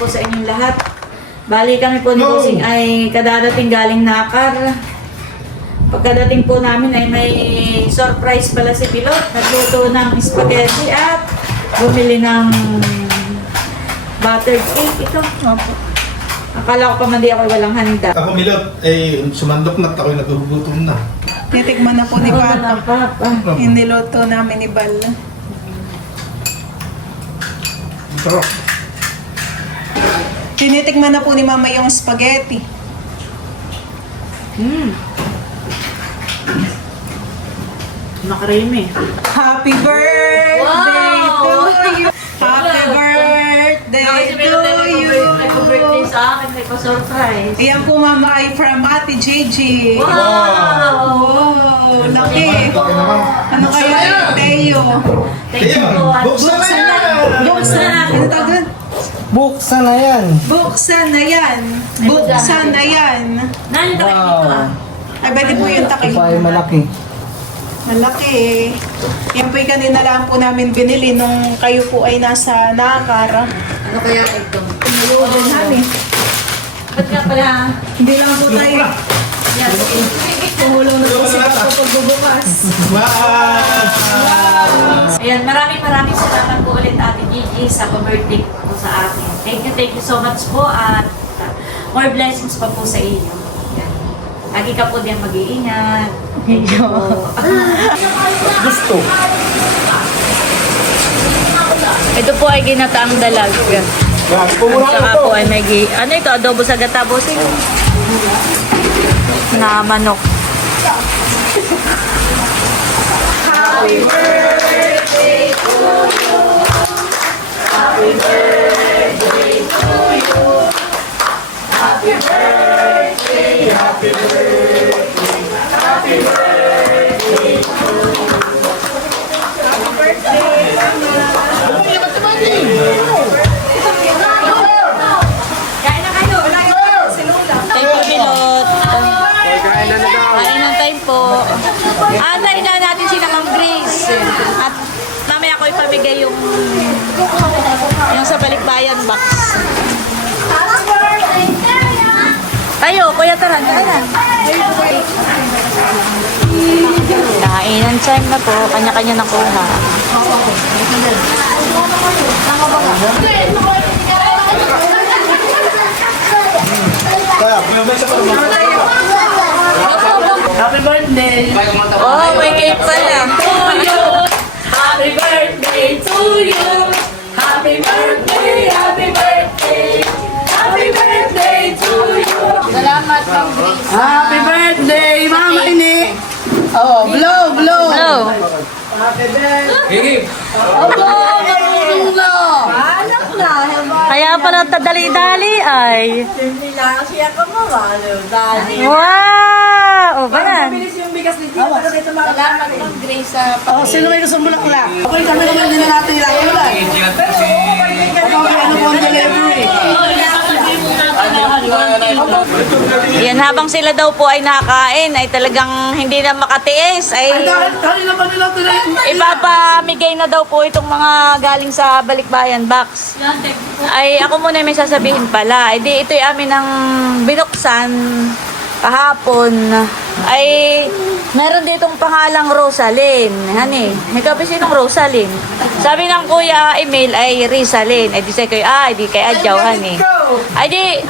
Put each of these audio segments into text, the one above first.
po sa inyong lahat. Bali kami po ni Bossing ay kadadating galing Nakar. Pagkadating po namin ay may surprise pala si Pilot. Nagluto ng spaghetti at bumili ng buttered cake. Ito. Opo. Akala ko pa man di ako walang handa. Ako Milot, sumandok na ako'y nagugutom na. Titikman na po ni Papa. Papa. Yung niloto namin ni Bal. Sarap. Tinitikman na po ni Mama yung spaghetti. Makarimi. Happy birthday to you! Happy birthday to you! Nag-birthday sa akin, may pa-surprise. Ayan po Mama ay from Ate Gigi. Wow! Wow! Laki! Ano kaya Teo? Thank you po. At Buksan na yan! Buksan na! Ano tawag? Buksan na yan. Buksan na yan! Buksan na yan! Nalito kayo dito ah. Ay, pwede po yung takil. Ito ay malaki. Malaki eh. Yan po yung kanina lang po namin binili nung kayo po ay nasa Nakar. Ano kaya ito? Tumulungan namin. Ba't nga pala? Hindi lang po tayo. Yan. Tumulong na po si Papa pagbubukas. Ayan, maraming salamat po ulit Ate Gigi sa pa-birthday po sa akin. Thank you so much po at more blessings pa po sa iyo. Ayan. Lagi ka po din mag-iingat. Thank you po. Gusto. Ito po ay ginataang dalag. At saka po ay may ano ito, adobo sa gata, Bossing? Na manok. Happy birthday to you. Happy birthday to you. Happy birthday, happy birthday, happy birthday to you. Happy birthday. Kain na kayo. Thank you, Pilot. Kain ng time po. Antayin na natin si Ma'am Grace. At mamaya ko ipamigay yung sa balikbayan box. Tayo, Kuya Taran, kain. Kainan time na po. Kanya-kanya nakuha. Happy birthday. Oh, may cake pala. Happy birthday to you. Happy birthday, happy birthday. Happy birthday to you. Salamat, Ma'am Grace. Happy birthday, Mama Ini. Oh, blow, blow. Hello. Kaya pala tadali-dali ay. Wow! O ba yan? Salamat, Ma'am Grace, sa Oh, sino may gusto bulaklak? Okay, kami naman din natin ilang-ulan. Ano po ang delivery? yan, habang sila daw po ay nakain, ay talagang hindi na makatiis, ay Kanina pa nila ipapamigay na daw po itong mga galing sa balikbayan box. Ay ako muna may sasabihin pala. Ay di ito'y amin ang binuksan kahapon. Ay meron ditong pangalang Rosalyn. Hani, ikaw ba sinong Rosalyn? Sabi ng Kuya Emil ay Rizalyn. Ay di say ko, di kay Adjaw, hani. Ay di,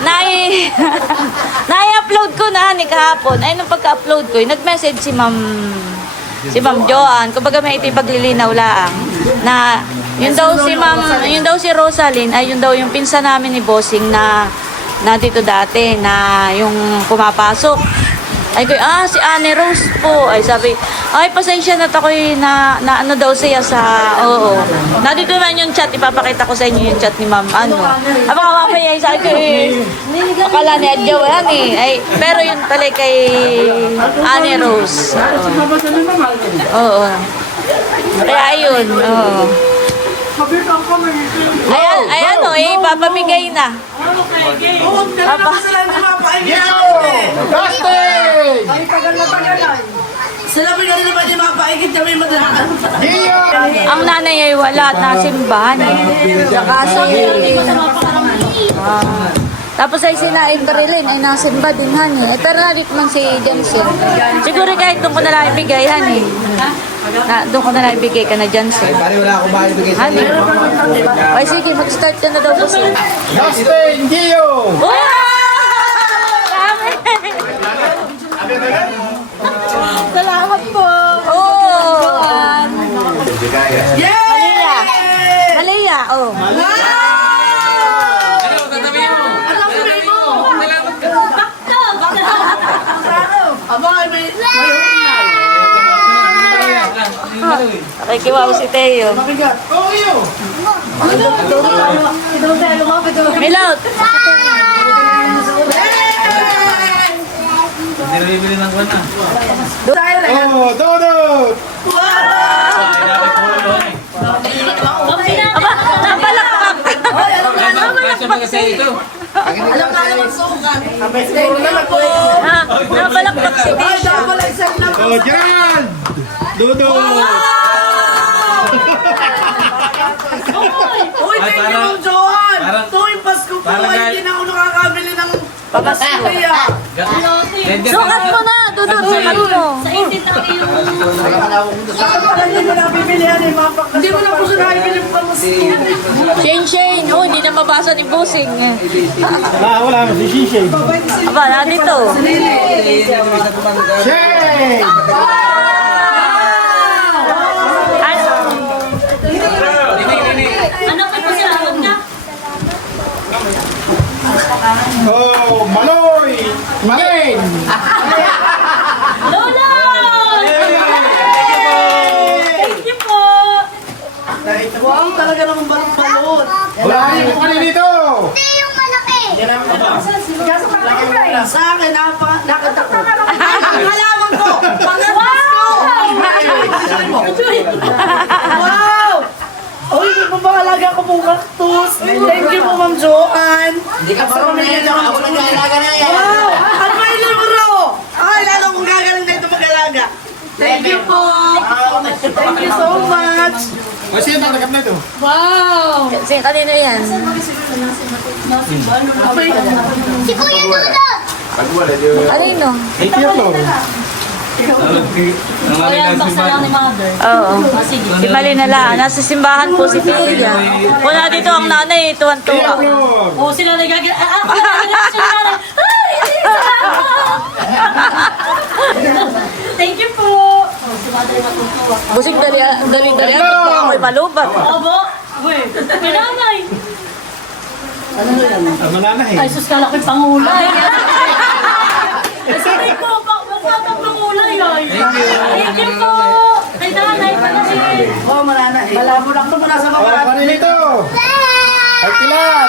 nai-upload ko na hani kahapon. Ay nung pagka-upload ko, nag-message si Ma'am Joan. Kumbaga may ito'y paglilinaw laang na yun daw si Rosalyn ay yun daw yung pinsan namin ni Bossing na dito dati na yung pumapasok. Ay ko, si Annie Rose po. Ay sabi, ay pasensya na ako'y na ano daw siya sa, oo. Nandito naman yung chat, ipapakita ko sa inyo yung chat ni Ma'am, ano. Baka mamaya, sabi ko, akala ni Adjaw, ay, pero yun pala kay Annie Rose. Oo. Kaya ayun, oo. Ayan, ipapamigay na. Papa. Sila po yung naman yung mapaigit na may madalakan. Ang nanay ay wala at nasimbahan. Sa kaso, hindi ko sa mapakarami. Tapos ay sila Interilin ay nasimba din hani. Pero nalit man si Jansen. Siguro kahit doon ko na lang ibigay hani. Doon ko na lang ibigay ka na Jansen. Pare, wala akong maibigay sa Hani. Ay sige, mag-start ka na daw kasi. Justin Gio! Wow! Salamat po. Oo. Malia. Malia, oh. Nakikiwaw si Teo. Milot. Oh, Dodot! Aba, napalakpak. Napalakpak si Tisha. Oh, Gerald! Dodot! Uy, thank you, Ma'am Joan! Tuwing Pasko po, hindi na ako nakakabili ng Papasko. kaya. Sukat mo na, Dudut, sukat mo. Hindi mo nakabibili yan eh, mga pagkas. Hindi mo na po siya nakabili ng Pasko. Shane, oh, hindi na mabasa ni Busing. Wala na, si Shishay. Aba, na dito. Shay! Oh, Maloy! Marin! Lola! Thank you po. Wow, talaga namang balot-balot. Wala yung kani dito! Sa akin, nakita ko. Ang halaman ko! Pangalas ko! Wow! Uy, magpapahalaga ko po cactus. Thank you po, Ma'am Joan. Hindi ka parang ako lang yung alaga na yan. Wow! At may libro! Ay, lalo kong gagaling na ito mag-alaga. Thank you po! Thank you so much! O, sino nagkap na ito? Kasi kanino yan? Si Kuya Dudot! Ano yun, no? Thank you, Flor. Oo. Si Mali na lang. Nasa simbahan po si Tia. Wala dito ang nanay, tuwan-tuwa. Flor! Oo, sila nagagil. Ako na sila. Thank you po. Busing dali-dali. Ako'y malubat. Obo. May nanay. Mananahin. Ay, sus, kala ko'y pangulay. Sabi ko, magpapang pangulay ay. Thank you po. Kay nanay pala rin. Oh, marana eh. Malabo lang ito mula sa Oh, mga kani dito! Ay, kilat!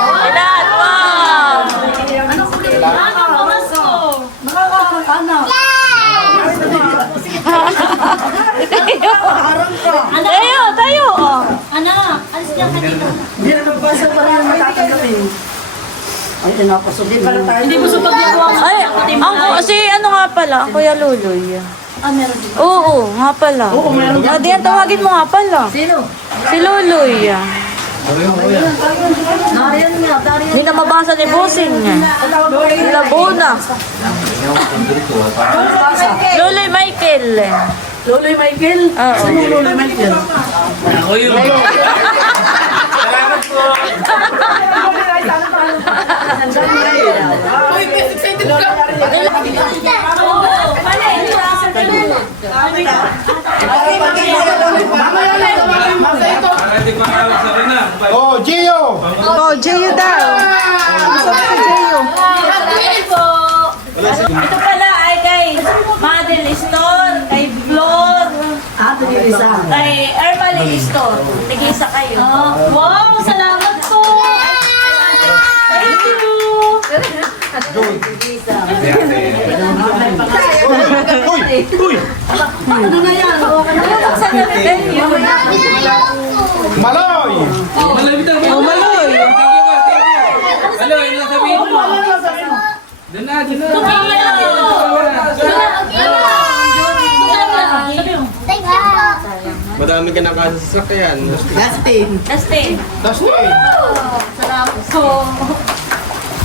Ilan, wow. Ano ko rin? Ano, pangas ko. Nakakaharap-anak. Tayo. Anak, alis ka dito. Hindi na nabasa pa rin ang matatanggapin. Ay, tinapasok. Hindi pala tayo. Hindi mo sa paggawa. Ay, si ano nga pala, ang Kuya Luloy. Meron din. Oo, nga pala. Oo, meron. Diyan, tawagin mo nga pala. Sino? Si Luloy. Nariyan nga, Darian. Hindi na mabasa ni Busing. Labuna. Luloy Michael. Loloy Michael? Oo. Sino Loloy Michael? Ako yun. Salamat po. Uy, excited ka. Parating makawag sa rin na. Oh, Gio! Oh, Gio daw. Sabi ko, Gio. Ito pala ay kay Madel Store, kay Flor, Tigil-isa. kay Ermalie Store. Tigisa kayo. Wow, salamat po! Thank you! Uy! Uy! Ano na yan? Saan na rin yun? Maloy! Maloy! Hello, ano sabihin mo? Doon na. Thank you po! Madami ka nakasasakyan. Dustin. Dustin. Dustin.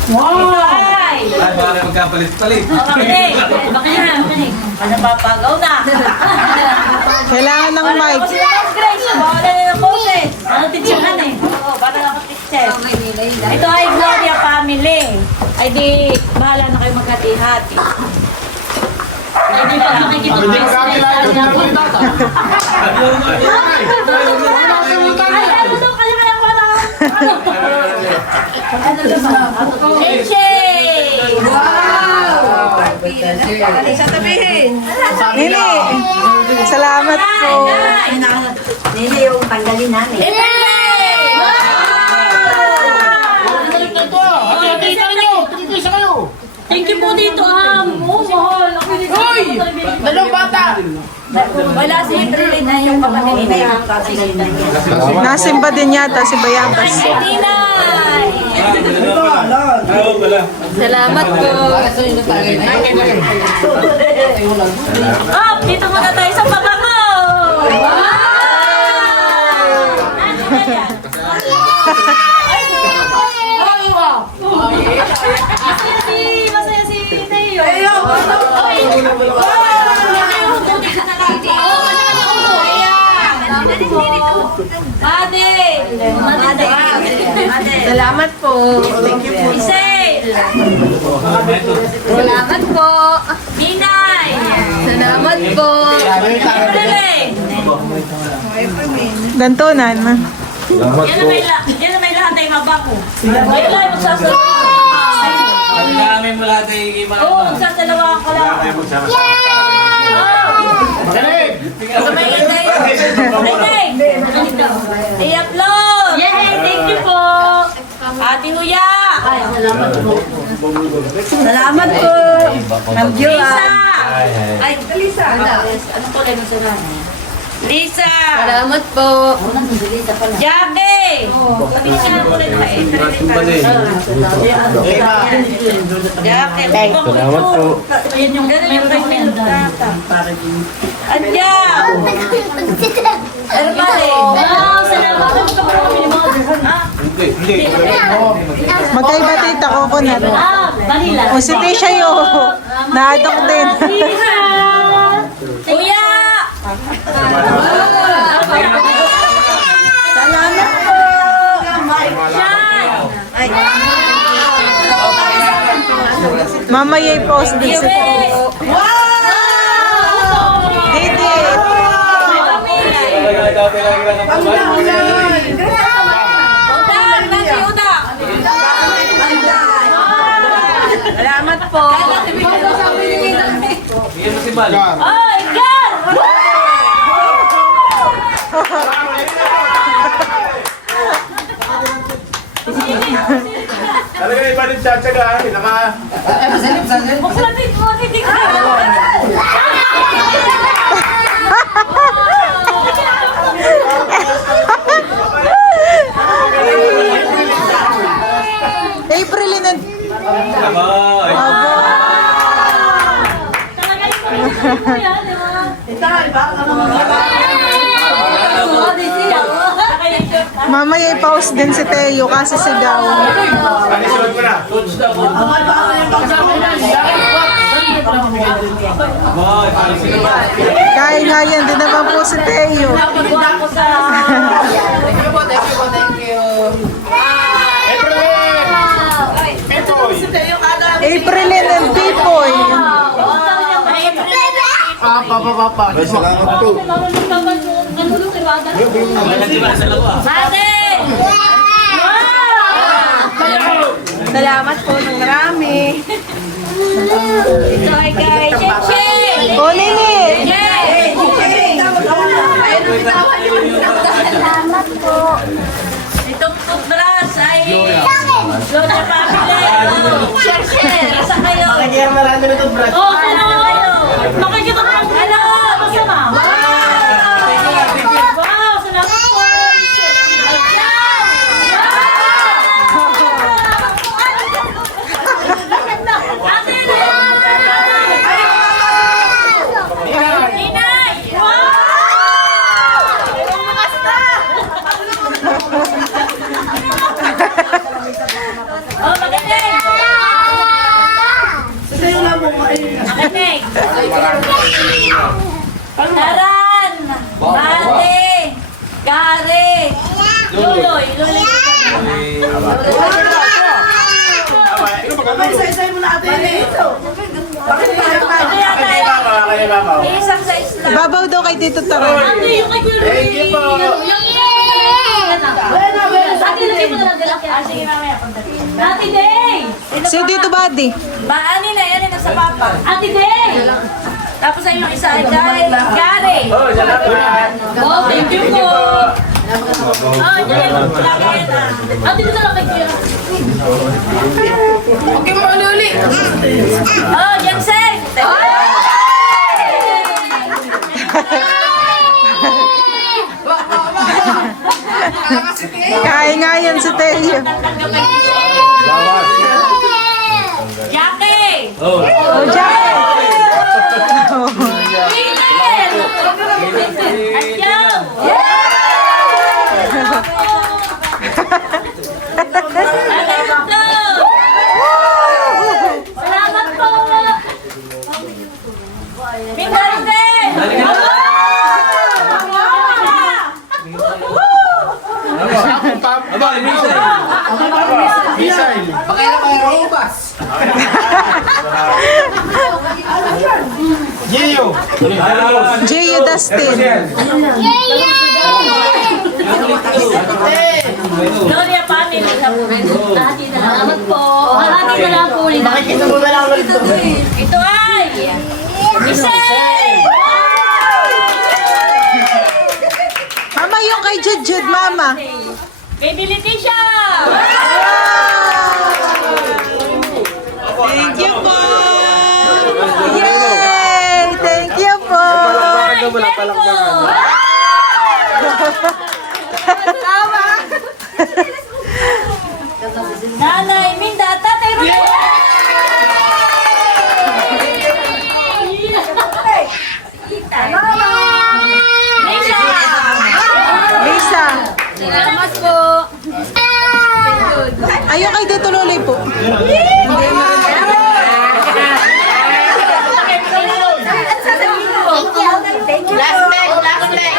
Ay! Ay, para magkapalit-palit. Makinig! Makinig! Ano papagaw na? Kailangan ng mic. Kasi Ma'am Grace, bawala na ng boses. Ano titsyahan eh? Oo, para ako titsyan. Ito ay Gloria family. Ay di, bahala na kayo maghati-hati. Ay di ba nakikipag-best friend tayo na po? Ay, ano to? Kaya pala. Cheche! Sa tabihin. Nini, salamat po. Nini yung tanggalin namin. Thank you po dito, mahal. Hoy! Dalawang bata. Wala si Trilin na yung kapatid na yung Nasimba din yata si Bayabas. Tinay! Wala. Salamat po. Oh, dito muna tayo sa pabango. Wow! Masaya si Teo. Salamat po. Thank you po. Isel! Salamat po. Minay! Salamat po. Evelyn! Dantunan. Yan na may lahat ay mabango. Yan lang yung sasaluhan. Ang dami mo lahat ay iba. Oo, sasaluhan ka lang. I-upload! Yay! Thank you po! Ate Huya! Salamat po. Ma'am Lisa! Ay, Lisa. Anong kulay mo sa rami? Lisa! Salamat po. Jackie! Sabi niya ang kulay na Jackie! Salamat po! Ayan yung ganun Adya! Ano ba rin? Salamat po! Magkaiba tita ko po na. Manila. O si Tisha yung na-adok din. Kuya! Salamat po. Mamaya i-post din sa Didit. Salamat po. Bigyan mo si Mal. Ay, God! Talaga na iba din siya, tsaga. Buksanin mo, hindi ka. April and Bye. Talaga yung kuya, di ba? mamaya i-post din si Teo kasi sigaw. Isulat mo na. Kaya nga yan din naman po si Teo. April and Pipoy. Salamat po. Ate! Salamat po ng marami. Ito ay kay Cheche! O Nini. Cheche! Salamat po. Itong toothbrush ay Gloria family. Share! Asa kayo? Kaya marami na ito, Brad. Oh, ano kayo? Makikita ko ang ano? Masama? Wow! Salamat po! Inay! Wow! Isa-isay mo na ate eh. Bakit tayo tayo? Kaya mama. Isang size lang. Babaw daw kay Tito Tara. Thank you po. Sige, mamaya pagdating. Ate Day! Si Tito Buddy. Ani na, yan na sa papa. Ate Day! Tapos ay yung isa ay kay Gary. Oh, salamat. Oh, thank you po. Oh, dyan yung lagyan na. Ate, dito lang kay Kira. Okay mo uli. Oh, Janseng! Kain nga yan si Teo. Jackie! Oh. Oh, Jack. Peter! Adyaw! Ate Mundo! Salamat po! Mingarin! Dali ka na. Aba, Misay. Misail. Gio. Gio Dustin. Gloria family. Salamat po. Hahati na lang po ulit. Ito ay Michelle! Mama, yung kay Jud, Mama. Kay Bilitisha! Thank you po. Yay! Thank you po. Nanay Minda, Tatay Rodel! Lisa! Lisa. Salamat po! Ayun kay Tito Lola po. Thank you. Last leg, last leg.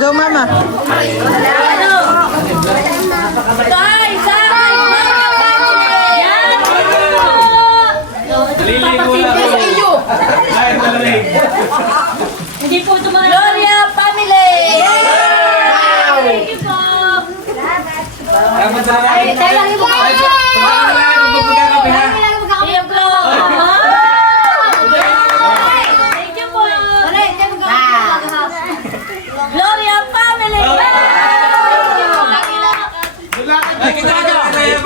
Go, Mama. Ano? Ito ay Sarah! Yan! Naliligo lang ako. Ay, malamig. Hindi po tumalas. Gloria family! Thank you po! Dapat sa lahat. Tayo lang iba! Ay, magpapagkakape ha. Iyan po! Thank you po! Gloria family! Ay, kita ka. Kaya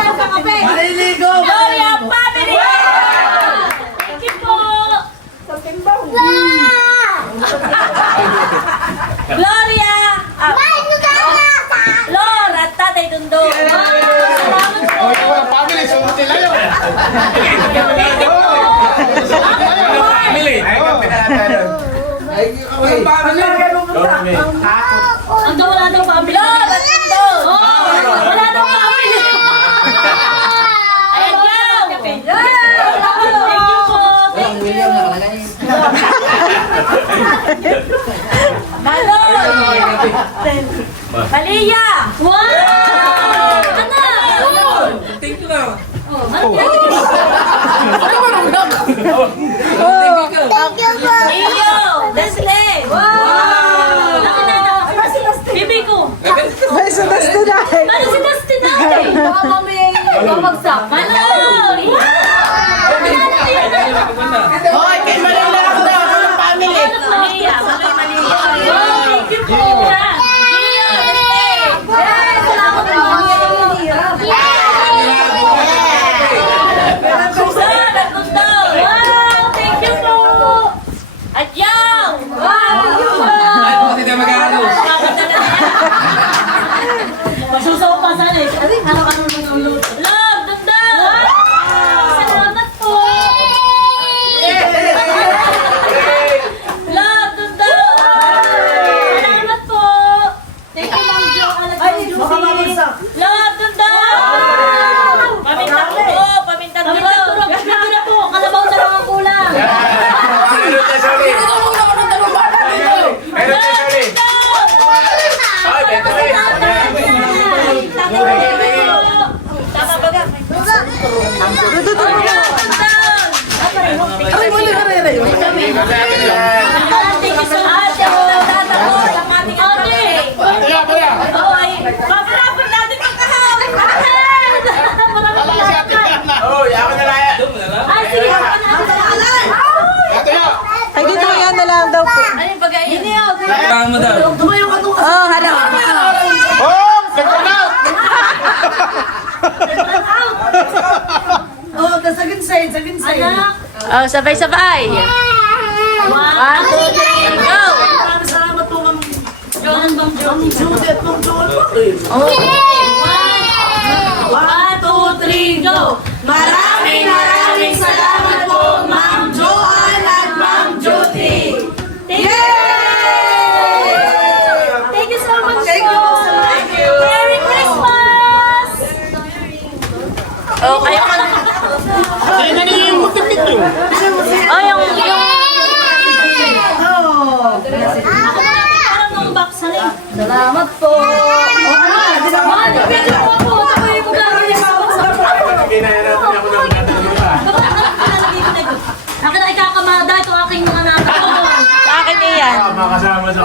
magkakape. Maliligo. Gloria family! Thank you po! Gloria! Lord at Tatay Dundo! Salamat po! Family, sumunod sila yun. Family. Ay, kape na natin. Ando wala daw family. Lord at Dundo! Wala daw family! Ayan yaw! Thank you po! Thank you! Malon! Malia! Wow! Ano? Thank you na. Iyo! Desle! Wow! Bibi ko! May sa Dustin ay. Ano si Dustin natin? Baka mamay bumagsak. Malon! Hoy, kay Malinda ako daw ako ng family. Malia! Malia! Wow! Thank you po! Iyo! Desle! Salamat po! Susan at Mundo! Wow! Thank you po! At Yang! Wow! Ay, kasi tayo mag-aalos. Masusaw pa sana eh. Ano ka nung nululot? Love! Dundo! Salamat po! Aray, wala ka rin. Kaya, kaya. Oh, yaman na lang yan. Ito yun. Ay, dito yan na lang daw po. Kailangan mo daw. Tumayo ka doon. Oh, hala. Oh, nagkuna. Oh, sa ginsay. Oh, sabay-sabay. 1, 2, 3, go! Maraming salamat po, Ma'am Judy at Ma'am Joel po. Oh. 1, 2, 3, go! Maraming salamat po, Ma'am Joan at Ma'am Judy! Yay! Thank you so much Thank you po. so much. Merry Christmas! Oh, kayo ka na. Sino na yung magpipit nyo? Oh, yung... Salamat po. Picture po po. Sabay po gagawin sa Pinahirapan niya ako ng Akin na ikakamada itong aking mga nata. Sa akin iyan. makasama sa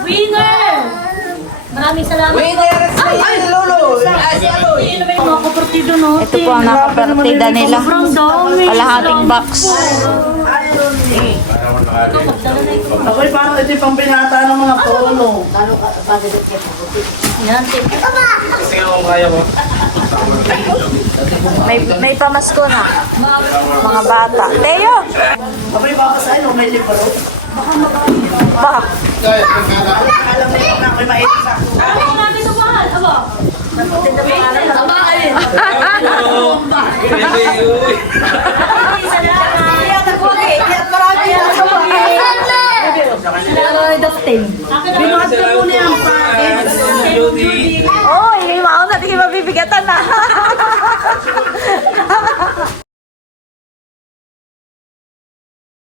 Winner! Maraming salamat. Mga kapartido no. Ito po ang nakapartida nila. From dami. Kalahating box. Ako'y parang ito yung pambinata ng mga polo. Yan, tip. May pamasko na. Mga bata. Teo! Ako'y babasahin o may libro. Bak. Alam na yun na ako'y mainit sa Ang namin sa mahal. Aba. Aba kayo. Binuhat ka muna yung package. Judy. Oh, hindi mauna. Hindi mabibigatan na.